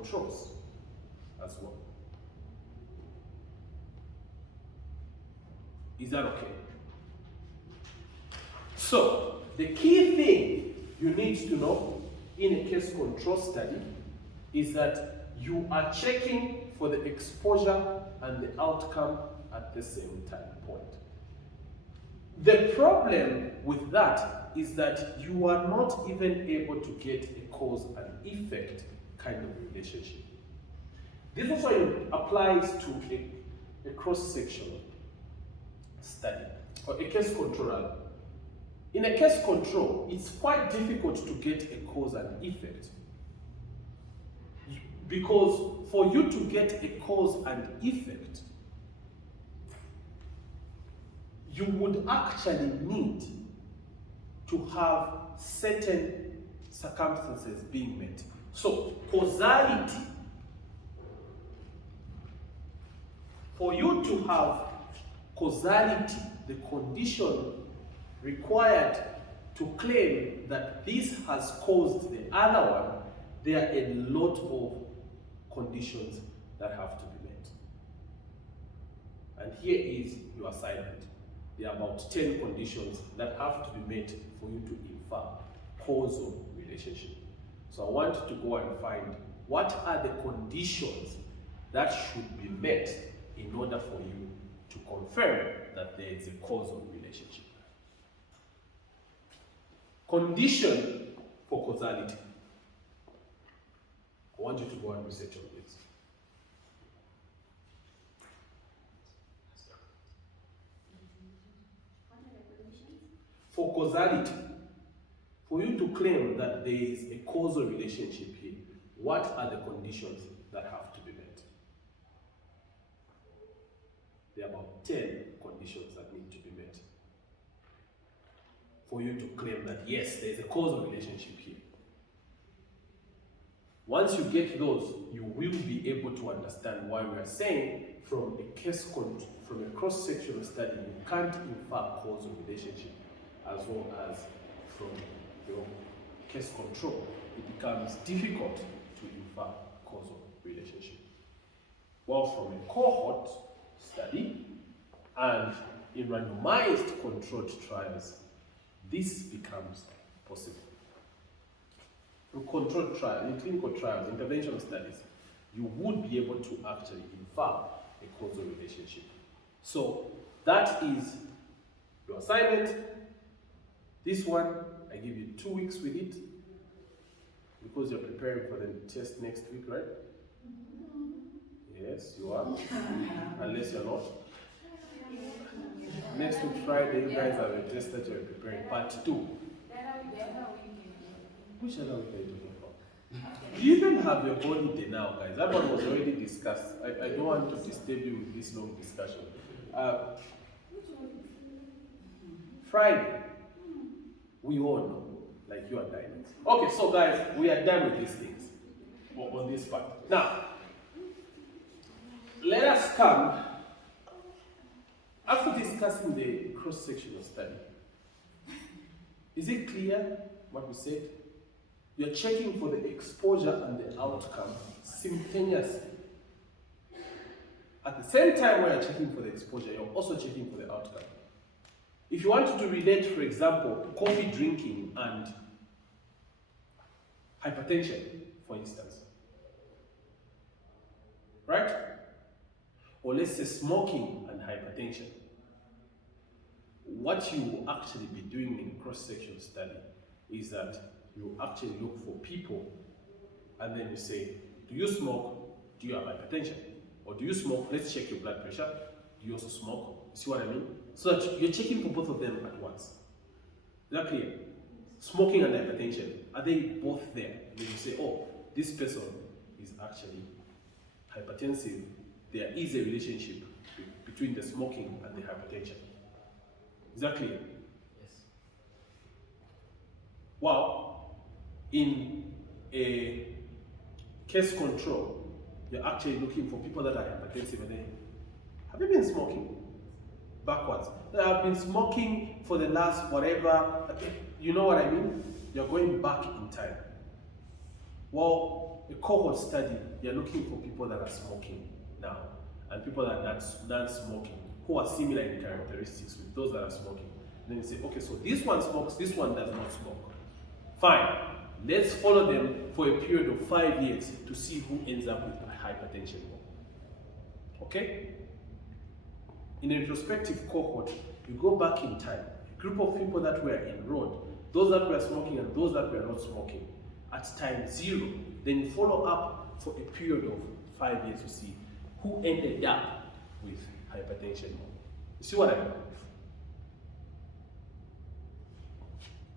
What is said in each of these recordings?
controls as well. Is that okay? So, the key thing you need to know in a case control study is that you are checking for the exposure and the outcome at the same time point. The problem with that is that you are not even able to get a cause and effect kind of relationship. This also applies to a cross-sectional study or a case control. In a case control, it's quite difficult to get a cause and effect, because for you to get a cause and effect, you would actually need to have certain circumstances being met. So, causality, for you to have causality, the condition required to claim that this has caused the other one, there are a lot of conditions that have to be met. And here is your assignment. There are about 10 conditions that have to be met for you to infer causal relationship. So I want you to go and find what are the conditions that should be met in order for you to confirm that there is a causal relationship. Condition for causality. I want you to go and research on this. For causality, for you to claim that there is a causal relationship here, what are the conditions that have to be met? There are about 10 conditions that need to be met for you to claim that yes, there is a causal relationship here. Once you get those, you will be able to understand why we are saying from a cross-sectional study, you can't infer causal relationship, as well as from your case control. It becomes difficult to infer causal relationship. Well, from a cohort study and in randomized controlled trials, this becomes possible. In controlled trials, in clinical trials, interventional studies, you would be able to actually infer a causal relationship. So that is your assignment. This one, I give you 2 weeks with it, because you're preparing for the test next week, right? Yes, you are, unless you're not. Next week, Friday, you guys have a test that you're preparing, part 2. Which other week are you talking about? You even have your holiday now, guys. That one was already discussed. I don't want to disturb you with this long discussion. Friday, we all know, like you are dying. Okay, so guys, we are done with these things on this part. Now, let us come, after discussing the cross-sectional study, is it clear what we said? You're checking for the exposure and the outcome simultaneously. At the same time when you're checking for the exposure, you're also checking for the outcome. If you wanted to relate, for example, coffee drinking and hypertension, for instance, right? Or let's say smoking and hypertension, what you will actually be doing in a cross-sectional study is that you actually look for people and then you say, do you smoke? Do you have hypertension? Or do you smoke? Let's check your blood pressure. Do you also smoke? See what I mean? So that you're checking for both of them at once. Is that clear? Smoking and hypertension, are they both there? And then you say, oh, this person is actually hypertensive. There is a relationship between the smoking and the hypertension. Is that clear? Yes. Well, in a case control, you're actually looking for people that are hypertensive. And then, have you been smoking? Backwards. I've been smoking for the last whatever. You know what I mean? You're going back in time. Well, a cohort study, you're looking for people that are smoking now and people that are not smoking, who are similar in characteristics with those that are smoking. And then you say, okay, so this one smokes, this one does not smoke. Fine, let's follow them for a period of 5 years to see who ends up with hypertension. Okay? In a retrospective cohort, you go back in time, a group of people that were enrolled, those that were smoking and those that were not smoking, at time 0, then you follow up for a period of 5 years to see who ended up with hypertension. You see what I mean?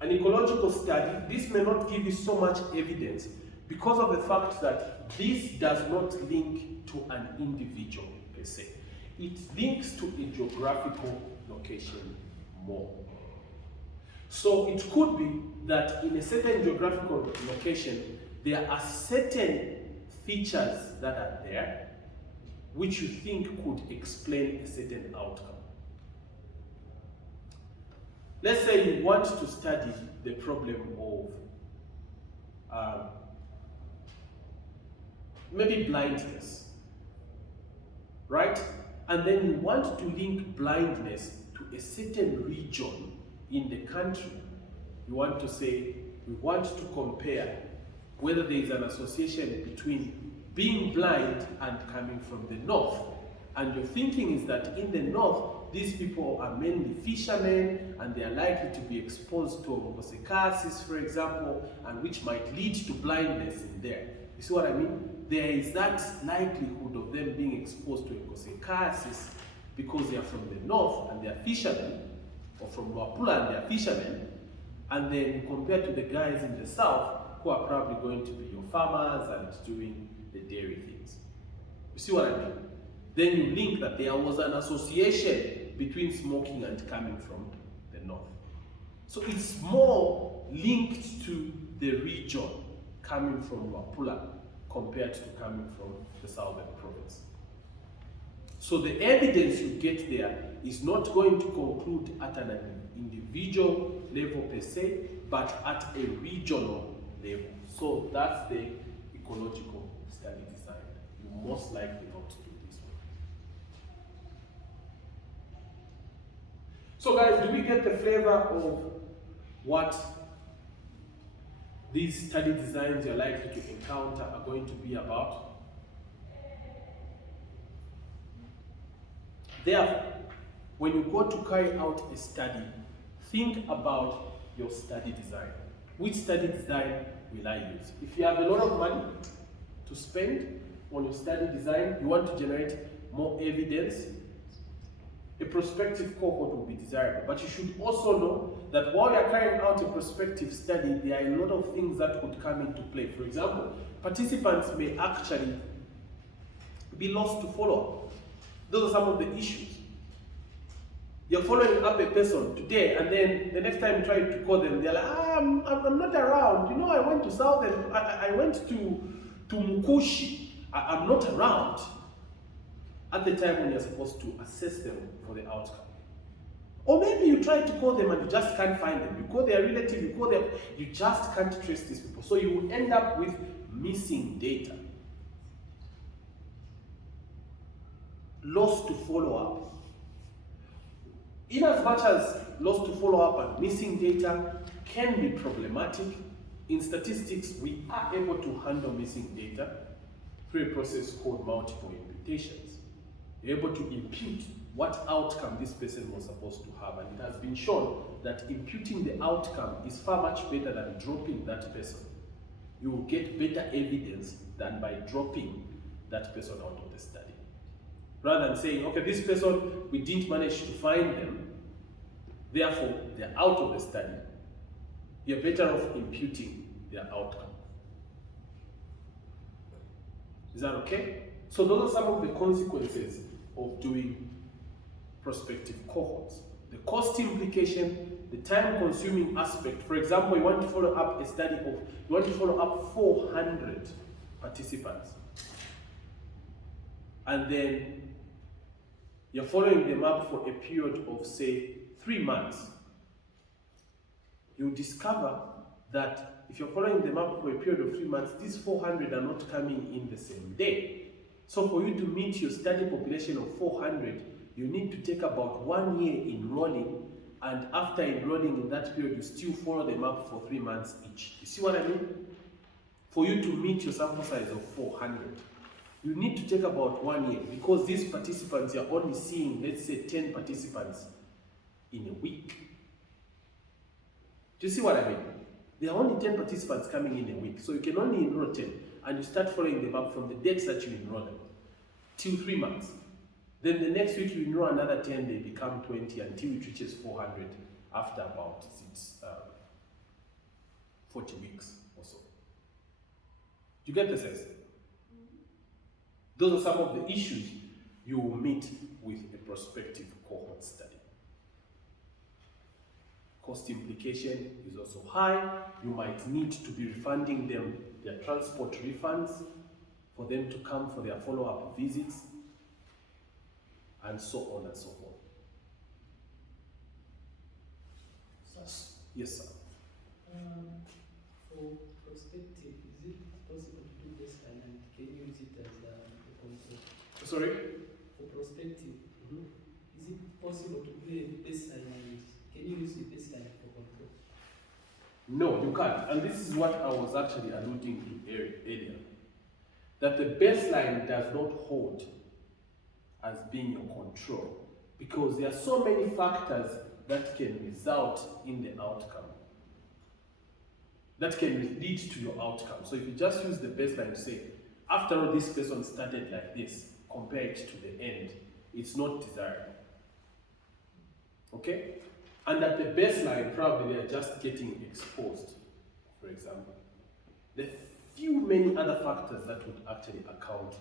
An ecological study, this may not give you so much evidence because of the fact that this does not link to an individual per se. It links to a geographical location more. So it could be that in a certain geographical location, there are certain features that are there which you think could explain a certain outcome. Let's say you want to study the problem of maybe blindness, right? And then you want to link blindness to a certain region in the country. You want to say, we want to compare whether there is an association between being blind and coming from the north. And your thinking is that in the north, these people are mainly fishermen and they are likely to be exposed to onchocerciasis, for example, and which might lead to blindness in there. You see what I mean? There is that likelihood of them being exposed to onchocerciasis because they are from the north and they are fishermen, or from Luapula and they are fishermen, and then compared to the guys in the south who are probably going to be your farmers and doing the dairy things. You see what I mean? Then you link that there was an association between smoking and coming from the north. So it's more linked to the region coming from Luapula compared to coming from the southern province. So the evidence you get there is not going to conclude at an individual level per se, but at a regional level. So that's the ecological study design. You most likely not to do this one. So guys, do we get the flavor of what these study designs you're likely to encounter are going to be about? Therefore, when you go to carry out a study, think about your study design. Which study design will I use? If you have a lot of money to spend on your study design, you want to generate more evidence, a prospective cohort will be desirable. But you should also know that while you're carrying out a prospective study, there are a lot of things that could come into play. For example, participants may actually be lost to follow-up. Those are some of the issues. You're following up a person today, and then the next time you try to call them, they're like, I'm not around. You know, I went to Southern, I went to Mukushi. I'm not around. At the time when you're supposed to assess them for the outcome. Or maybe you try to call them and you just can't find them. You call their relative, you call them, you just can't trace these people. So you will end up with missing data. Lost to follow up. In as much as lost to follow up and missing data can be problematic, in statistics we are able to handle missing data through a process called multiple imputations. You're able to impute what outcome this person was supposed to have, and it has been shown that imputing the outcome is far much better than dropping that person. You will get better evidence than by dropping that person out of the study. Rather than saying, okay, this person, we didn't manage to find them, therefore they're out of the study. You're better off imputing their outcome. Is that okay? So those are some of the consequences of doing prospective cohorts. The cost implication, the time-consuming aspect. For example, you want to follow up a study of, you want to follow up 400 participants. And then you're following them up for a period of, say, 3 months. You discover that if you're following them up for a period of 3 months, these 400 are not coming in the same day. So for you to meet your study population of 400, you need to take about 1 year enrolling, and after enrolling in that period, you still follow them up for 3 months each. You see what I mean? For you to meet your sample size of 400, you need to take about 1 year, because these participants, you're only seeing, let's say, 10 participants in a week. Do you see what I mean? There are only 10 participants coming in a week, so you can only enroll 10, and you start following them up from the dates that you enroll them till 3 months. Then the next week you enroll another 10, they become 20 until it reaches 400 after about 40 weeks or so. You get the sense? Those are some of the issues you will meet with a prospective cohort study. Cost implication is also high. You might need to be refunding them their transport refunds for them to come for their follow-up visits, and so on and so forth. Yes, sir. For prospective, is it possible to do baseline and can you use it as a control? Sorry? For prospective, is it possible to do a baseline and can you use the baseline for control? No, you can't. And this is what I was actually alluding to earlier. That the baseline does not hold as being your control, because there are so many factors that can result in the outcome, that can lead to your outcome. So if you just use the baseline to say, after all, this person started like this, compare it to the end, it's not desirable. Okay? And at the baseline, probably they are just getting exposed, for example. There are many other factors that would actually account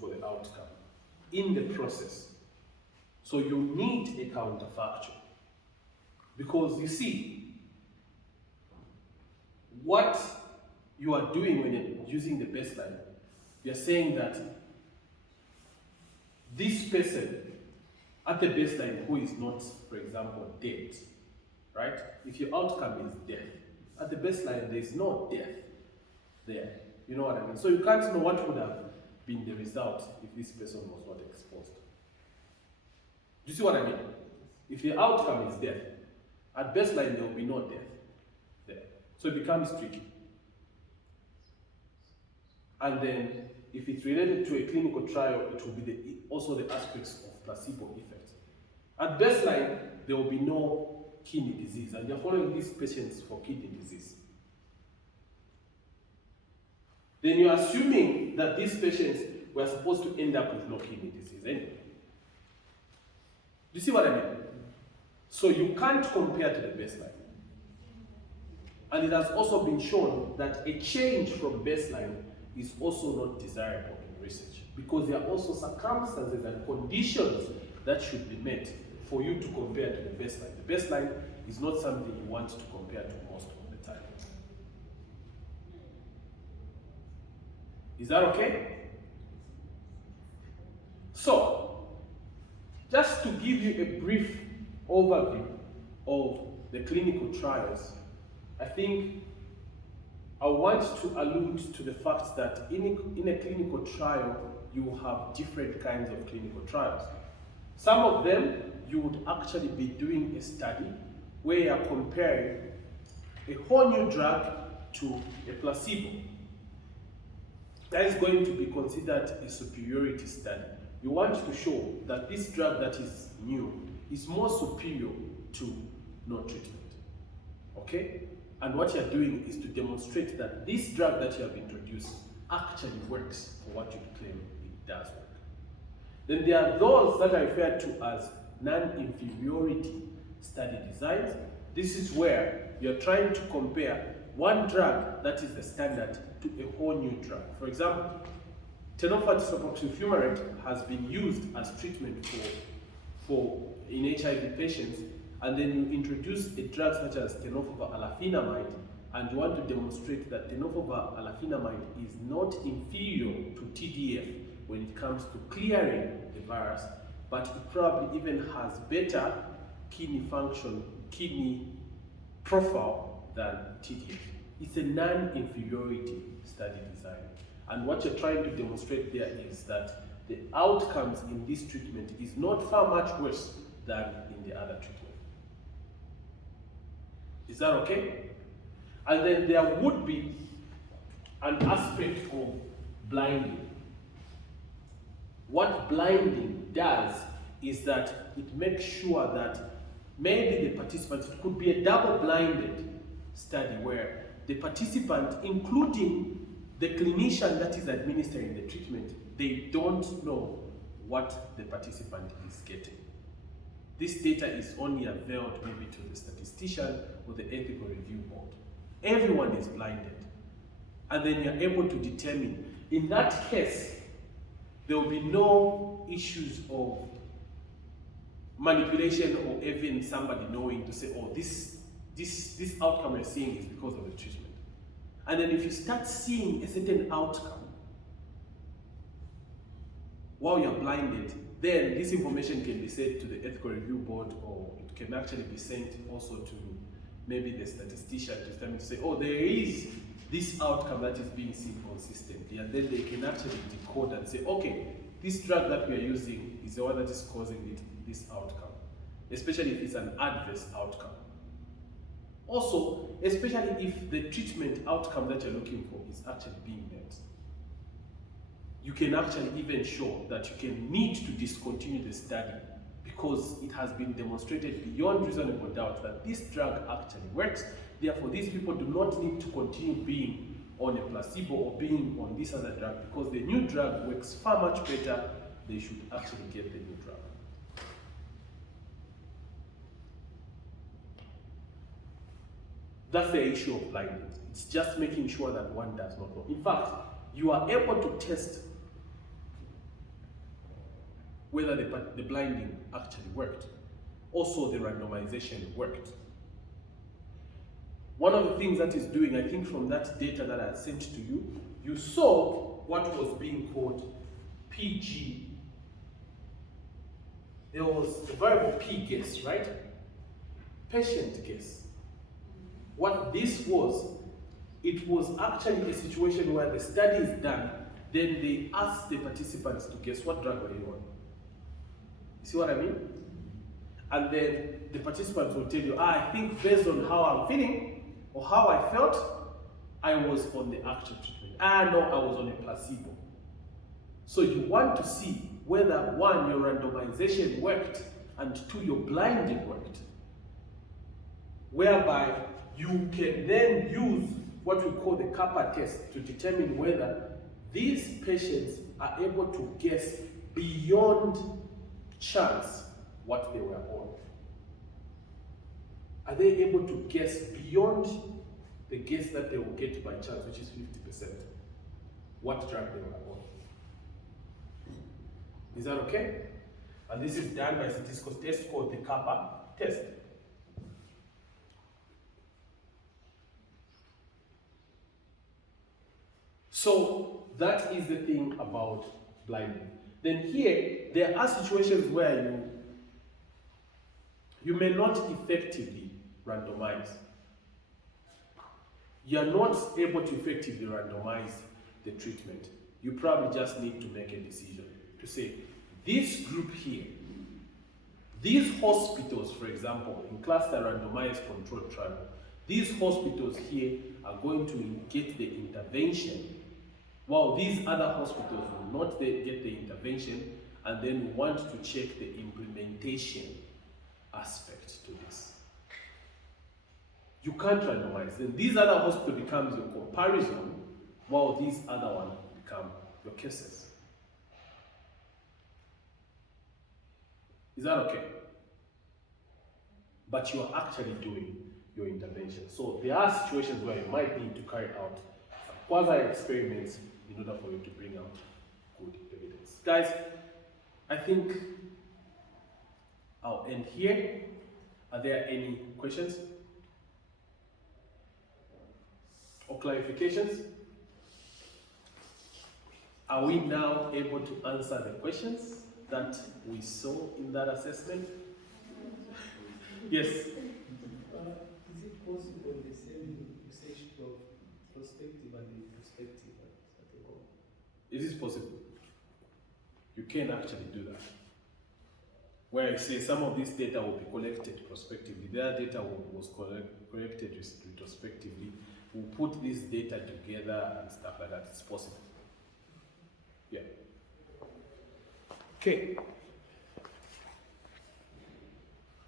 for the outcome in the process. So you need a counterfactual, because you see, what you are doing when you're using the baseline, you're saying that this person at the baseline who is not, for example, dead, right? If your outcome is death, at the baseline there is no death there. You know what I mean? So you can't know what would have been the result if this person was not exposed. Do you see what I mean? If the outcome is death, at baseline there will be no death there. So it becomes tricky. And then if it's related to a clinical trial, it will be also the aspects of placebo effect. At baseline, there will be no kidney disease, and you're following these patients for kidney disease. Then you're assuming that these patients were supposed to end up with no kidney disease anyway. Do you see what I mean? So you can't compare to the baseline. And it has also been shown that a change from baseline is also not desirable in research, because there are also circumstances and conditions that should be met for you to compare to the baseline. The baseline is not something you want to compare to most of the time. Is that okay? So, just to give you a brief overview of the clinical trials, I think I want to allude to the fact that in a clinical trial, you have different kinds of clinical trials. Some of them, you would actually be doing a study where you are comparing a whole new drug to a placebo. That is going to be considered a superiority study. You want to show that this drug that is new is more superior to no treatment. Okay? And what you're doing is to demonstrate that this drug that you have introduced actually works for what you claim it does work. Then there are those that are referred to as non-inferiority study designs. This is where you're trying to compare one drug that is the standard to a whole new drug. For example, tenofovir fumarate has been used as treatment in HIV patients, and then you introduce a drug such as tenofovir alafenamide, and you want to demonstrate that tenofovir alafenamide is not inferior to TDF when it comes to clearing the virus, but it probably even has better kidney function, kidney profile than TDF. It's a non-inferiority study design. And what you're trying to demonstrate there is that the outcomes in this treatment is not far much worse than in the other treatment. Is that okay? And then there would be an aspect of blinding. What blinding does is that it makes sure that maybe the participants, it could be a double-blinded study where the participant, including the clinician that is administering the treatment, they don't know what the participant is getting. This data is only availed maybe to the statistician or the ethical review board. Everyone is blinded. And then you're able to determine, in that case, there will be no issues of manipulation or even somebody knowing to say, oh, this outcome you're seeing is because of the treatment. And then if you start seeing a certain outcome while you're blinded, then this information can be sent to the ethical review board, or it can actually be sent also to maybe the statistician to say, oh, there is this outcome that is being seen consistently, and then they can actually decode and say, okay, this drug that we are using is the one that is causing this outcome, especially if it's an adverse outcome. Also, especially if the treatment outcome that you're looking for is actually being met. You can actually even show that you can need to discontinue the study because it has been demonstrated beyond reasonable doubt that this drug actually works. Therefore, these people do not need to continue being on a placebo or being on this other drug because the new drug works far much better. They should actually get the new drug. That's the issue of blinding. It's just making sure that one does not know. In fact, you are able to test whether the blinding actually worked. Also, the randomization worked. One of the things that is doing, I think from that data that I sent to you, you saw what was being called PG. There was a variable P guess, right? Patient guess. What this was, it was actually a situation where the study is done, then they ask the participants to guess what drug were you on. You see what I mean? And then the participants will tell you, I think based on how I'm feeling or how I felt, I was on the actual treatment. No, I was on a placebo. So you want to see whether one, your randomization worked, and two, your blinding worked. Whereby you can then use what we call the kappa test to determine whether these patients are able to guess beyond chance what they were on. Are they able to guess beyond the guess that they will get by chance, which is 50%, what drug they were on? Is that okay? And this is done by a statistical test called the kappa test. So that is the thing about blinding. Then here, there are situations where you may not effectively randomize. You are not able to effectively randomize the treatment. You probably just need to make a decision to say, this group here, these hospitals, for example, in cluster randomized controlled trial, these hospitals here are going to get the intervention, while these other hospitals will not get the intervention, and then we want to check the implementation aspect to this. You can't randomize. Then these other hospital becomes your comparison, while these other ones become your cases. Is that okay? But you are actually doing your intervention. So there are situations where you might need to carry out quasi-experiments in order for you to bring out good evidence. Guys, I think I'll end here. Are there any questions or clarifications? Are we now able to answer the questions that we saw in that assessment? Yes? Is it possible the same It is possible. You can actually do that. Where I say some of this data will be collected prospectively, the other data was collected retrospectively. We'll put this data together and stuff like that. It's possible. Yeah. Okay.